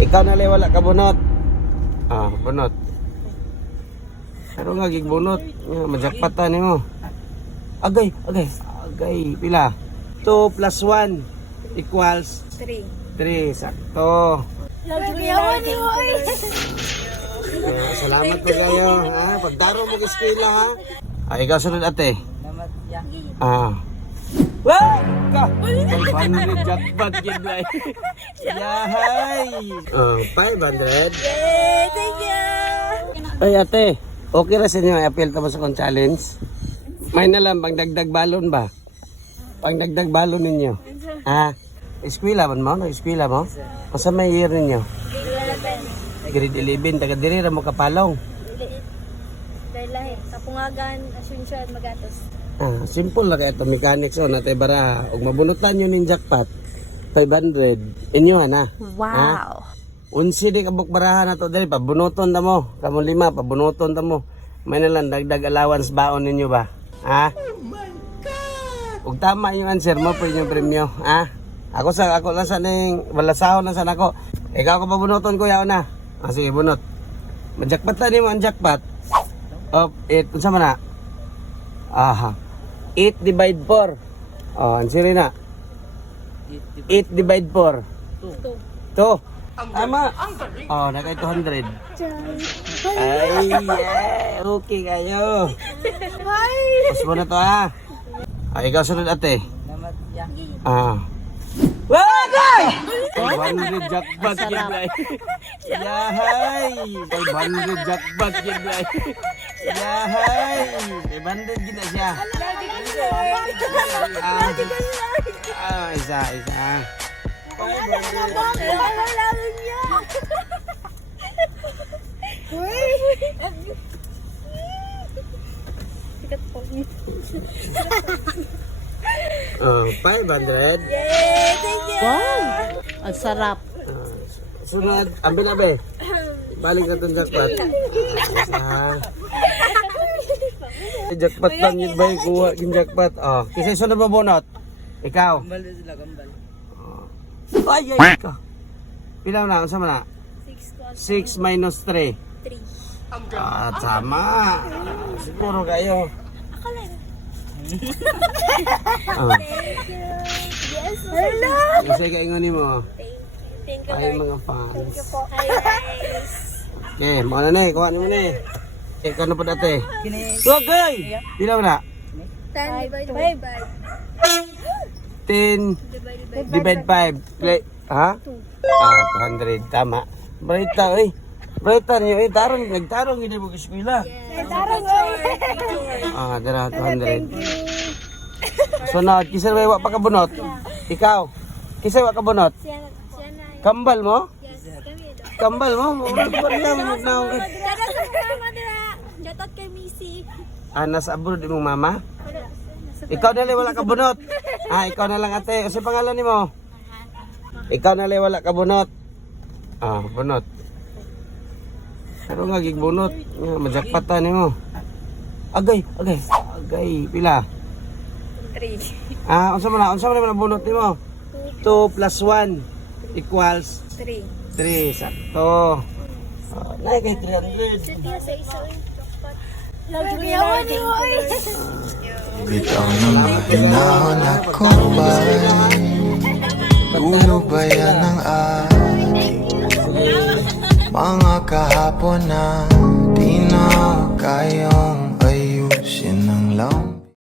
Ikaw na wala ka bunot. Ah, bunot. Pero nga gigbunot, majakpatan nimo. Agay. Pila? 2 plus 1 equals 3. 3, sakto. Salamat po kayo, ha? Pagdaro mo eskwela, ha? Ikaw sunod ate. Wow! Ka! 500 jackpot yun lang. Yahay! 500. Yay! Thank you! Ay ate, okay ra sa inyo i-appeal tamo sa kong challenge? May na lang, pangdagdag balon ba? Pangdagdag balon ninyo. Eskwela man mo? Eskwela mo? Masa may year ninyo? Grade 11, taga diri ra mo kapalong. Dahil lahi, Kapungagan, Asunsyon, Magatos. Simple lang kaya ito mechanics o natay bara. Ug mabunutan nyo ning jackpot 500 inyo na. Wow! Unsi di kabuk barahan na to dali pabunuton ta mo. Kamo 5 pabunuton ta mo. May na lang dagdag allowance baon ninyo ba? Oh my god. Ug tama yung answer mo po yung premyo, Ako lang sa ning walasahon na sa nako. Ikaw ko pabunuton ko yaw na. Sige bunot. Majakpat ta nimo ang jackpot. Of 8 unsa man na? 8 divide 4. Answer na. 8 divide 4. 2. Tama. Nagay 200. Ay, yeah. Okay kayo. Pas mo na to ikaw sunod ate. Wagay! 500 jackpot yun lang. Yahay! 500 jackpot yun lang. Yahay! 500 yun na siya. Isa. Sikat po. 500. Yay! Thank you! Wow! Ang sarap. Sunod, abe. Balik na itong jackpot. Jackpot lang yun ba yung kuha yung jackpot. Kasi sunod mo bunot. Ikaw. Gambal sila, gambal. Ay ka. Pilaw na, saan mo na? 6 6 minus 3. 3. Tama. Siguro kayo. Thank you. Yes, hello! Kasi kaingonin mo. Thank you, Ay Lord. mga fans. Thank you po. Hi, guys. Okay, mga nanay, kuha niyo mo na Ikaw na po dati. Kini, Wagay! Pilaw na? 10 divided by 10 divide 5. Ha? 200. Tama. Barita, Brighton, yung nagtarong hindi mo kiskwila. Tarang, Dara, 200. Sunod, kisa may wak pa kabunot? Ikaw, kisa wak kabunot? Siya na. Kambal mo? Yes, kami ito. Kambal mo? Jatot kay Missy. Nasa abroad yung mama? Ikaw na wala kabunot. Ikaw na lang ate. Kasi pangalan ni mo? Ikaw na wala kabunot. Bunot. Pero nga gigbunot, majakpatan nimo. Agay. Pila? 3. Unsa man na bunot nimo? 2 plus 1 equals 3. 3, sakto. Nay kay 300. Sige, sa isa yung jackpot. Love you, Lord. Bitaw ng pinahon ako ba? Dulo ba yan ang ating mga kahapon na di na kayo?